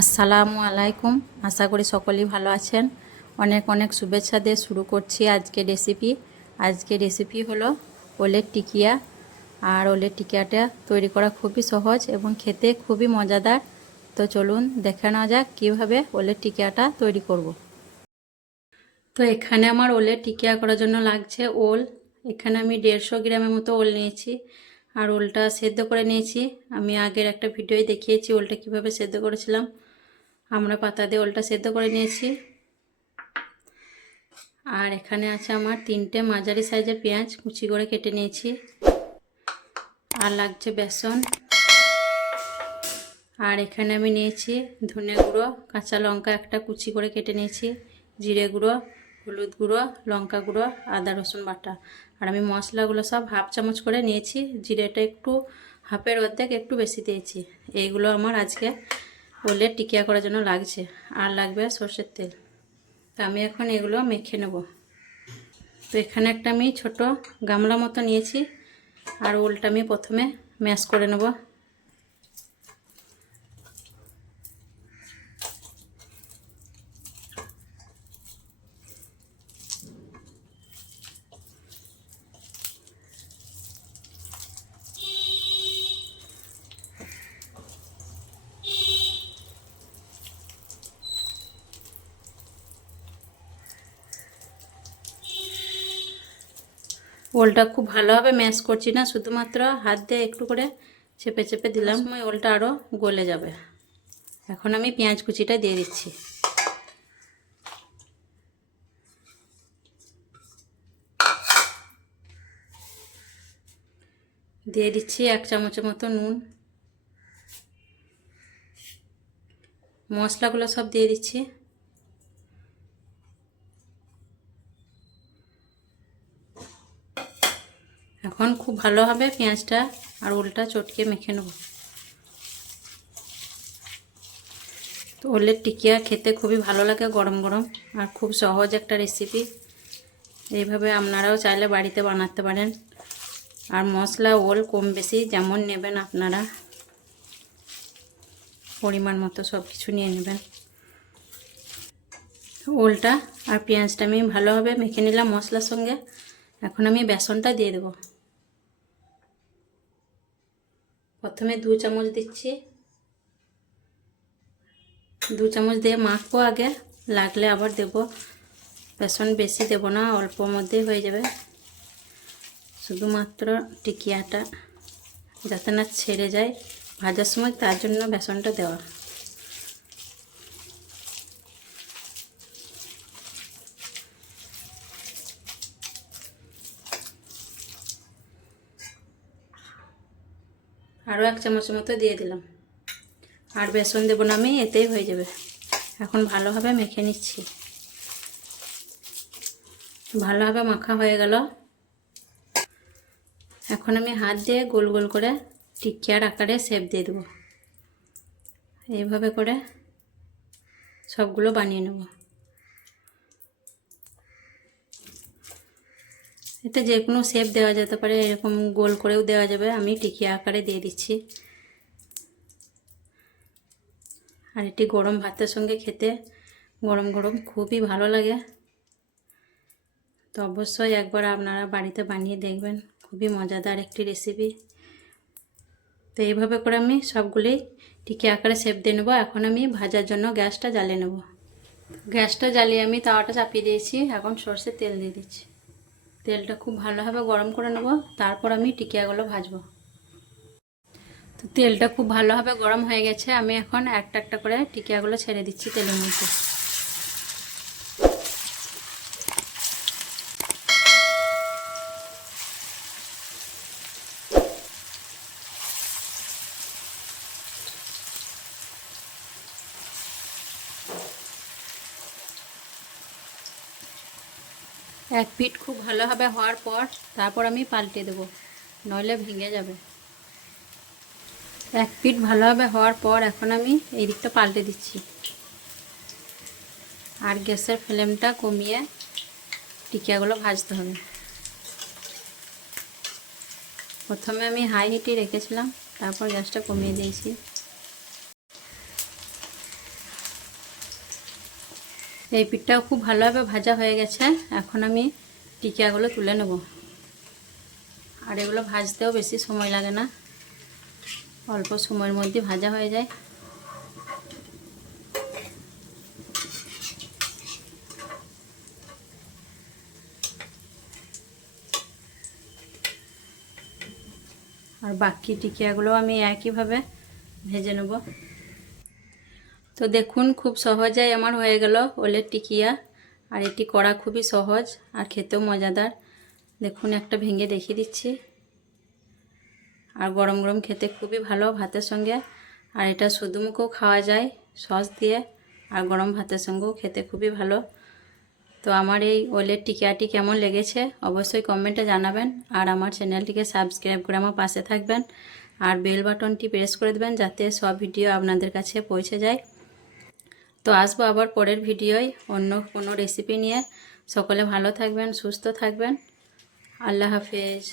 আসসালামু আলাইকুম। আশা করি সকলেই ভালো আছেন। অনেক অনেক শুভেচ্ছা দিয়ে শুরু করছি আজকে রেসিপি। আজকে রেসিপি হলো ওলের টিকিয়া। আর ওলের টিকিয়াটা তৈরি করা খুবই সহজ এবং খেতে খুবই মজাদার। তো চলুন দেখে নেওয়া যাক কীভাবে ওলের টিকিয়াটা তৈরি করব। তো এখানে আমার ওলের টিকিয়া করার জন্য লাগছে ওল। এখানে আমি 150 গ্রামের মতো ওল নিয়েছি। আর ওলটা সেদ্ধ করে নিয়েছি। আমি আগের একটা ভিডিওয় দেখিয়েছি ওলটা কিভাবে সেদ্ধ করেছিলাম। আমরা পাতা দিয়ে ওলটা সেদ্ধ করে নিয়েছি। আর এখানে আছে আমার 3টে মাঝারি সাইজের পেঁয়াজ কুচি করে কেটে নিয়েছি। আর লাগছে বেসন। আর এখানে আমি নিয়েছি ধনে গুঁড়ো, কাঁচা লঙ্কা একটা কুচি করে কেটে নিয়েছি, জিরে গুঁড়ো, হলুদ গুঁড়ো, লঙ্কা গুঁড়ো, আদা রসুন বাটা। আর আমি মশলাগুলো সব হাফ চামচ করে নিয়েছি। জিরেটা একটু হাফের অর্ধেক একটু বেশি দিয়েছি। এইগুলো আমার আজকে ওলের টিকিয়া করার জন্য লাগছে। আর লাগবে সরষের তেল। তো আমি এখন এগুলো মেখে নেব। তো এখানে একটা আমি ছোট গামলা মতো নিয়েছি। আর ওলটা আমি প্রথমে ম্যাশ করে নেব। ওলটা খুব ভালোভাবে ম্যাশ করছি না, শুধুমাত্র হাত দিয়ে একটু করে চেপে চেপে দিলাম। সময় ওলটা আরও গলে যাবে। এখন আমি পেঁয়াজ কুচিটা দিয়ে দিচ্ছি। দিয়ে দিচ্ছি 1 চামচের মতো নুন। মশলাগুলো সব দিয়ে দিচ্ছি। এখন খুব ভালোভাবে পেঁয়াজটা আর ওলটা চটকে মেখে নেব। তো ওলের টিকিয়া খেতে খুবই ভালো লাগে গরম গরম, আর খুব সহজ একটা রেসিপি। এইভাবে আপনারাও চাইলে বাড়িতে বানাতে পারেন। আর মশলা ওল কম বেশি যেমন নেবেন আপনারা পরিমাণ মতো সব কিছু নিয়ে নেবেন। ওলটা আর পেঁয়াজটা আমি ভালোভাবে মেখে নিলাম মশলার সঙ্গে। এখন আমি বেসনটা দিয়ে দেব। প্রথমে 2 চামচ দিচ্ছি। 2 চামচ দিয়ে মাখবো আগে, লাগলে আবার দেব। বেসন বেশি দেব না, অল্প মধ্যেই হয়ে যাবে। শুধুমাত্র টিকিয়াটা যাতে না ছেড়ে যায় ভাজার সময়, তার জন্য বেসনটা দেওয়া। আরও 1 চামচের মতো দিয়ে দিলাম। আর বেসন দেবো না আমি, এতেই হয়ে যাবে। এখন ভালোভাবে মেখে নিচ্ছি। ভালোভাবে মাখা হয়ে গেল। এখন আমি হাত দিয়ে গোল গোল করে টিকিয়ার আকারে শেপ দিয়ে দেবো। এইভাবে করে সবগুলো বানিয়ে নেব। এতে যে কোনো শেপ দেওয়া যেতে পারে, এরকম গোল করেও দেওয়া যাবে। আমি টিকিয়া আকারে দিয়ে দিচ্ছি। আর এটি গরম ভাতের সঙ্গে খেতে গরম গরম খুবই ভালো লাগে। তো অবশ্যই একবার আপনারা বাড়িতে বানিয়ে দেখবেন, খুবই মজাদার একটি রেসিপি। তো এইভাবে করে আমি সবগুলোই টিকিয়া আকারে শেপ দিয়ে নেব। এখন আমি ভাজার জন্য গ্যাসটা জ্বালিয়ে নেব। গ্যাসটা জ্বালিয়ে আমি তাওয়াটা চাপিয়ে দিয়েছি। এখন সরষের তেল দিয়ে দিচ্ছি। তেলটা খুব ভালোভাবে গরম করে নেব, তারপর আমি টিকিয়াগুলো ভাজবো। তো তেলটা খুব ভালোভাবে গরম হয়ে গেছে। আমি এখন একটা একটা করে টিকিয়াগুলো ছেড়ে দিচ্ছি তেলের মধ্যে। এক পিঠ খুব ভালোভাবে হওয়ার পর তারপর আমি পাল্টে দেব, নইলে ভেঙে যাবে। এক পিঠ ভালোভাবে হওয়ার পর এখন আমি এই দিকটা পাল্টে দিচ্ছি। আর গ্যাসের ফ্লেমটা কমিয়ে টিকিয়াগুলো ভাজতে হবে। প্রথমে আমি হাই হিটে রেখেছিলাম, তারপর গ্যাসটা কমিয়ে দিয়েছি। এই পিঠটাও খুব ভালোভাবে ভাজা হয়ে গেছে। এখন আমি টিকিয়াগুলো তুলে নেব। আর এগুলো ভাজতেও বেশি সময় লাগে না, অল্প সময়ের মধ্যে ভাজা হয়ে যায়। আর বাকি টিকিয়াগুলো আমি একইভাবে ভেজে নেব। তো দেখুন খুব সহজেই আমার হয়ে গেল ওলের টিকিয়া। আর এটি করা খুবই সহজ আর খেতেও মজাদার। দেখুন একটা ভেঙে দেখিয়ে দিচ্ছি। আর গরম গরম খেতে খুবই ভালো ভাতের সঙ্গে। আর এটা শুধু মুখেও খাওয়া যায় সস দিয়ে, আর গরম ভাতের সঙ্গেও খেতে খুবই ভালো। তো আমার এই ওলের টিকিয়াটি কেমন লেগেছে অবশ্যই কমেন্টে জানাবেন। আর আমার চ্যানেলটিকে সাবস্ক্রাইব করে আমার পাশে থাকবেন। আর বেল বাটনটি প্রেস করে দেবেন যাতে সব ভিডিও আপনাদের কাছে পৌঁছে যায়। তো আসবো আবার পরের ভিডিওয় অন্য কোনো রেসিপি নিয়ে। সকলে ভালো থাকবেন, সুস্থ থাকবেন। আল্লাহ হাফেজ।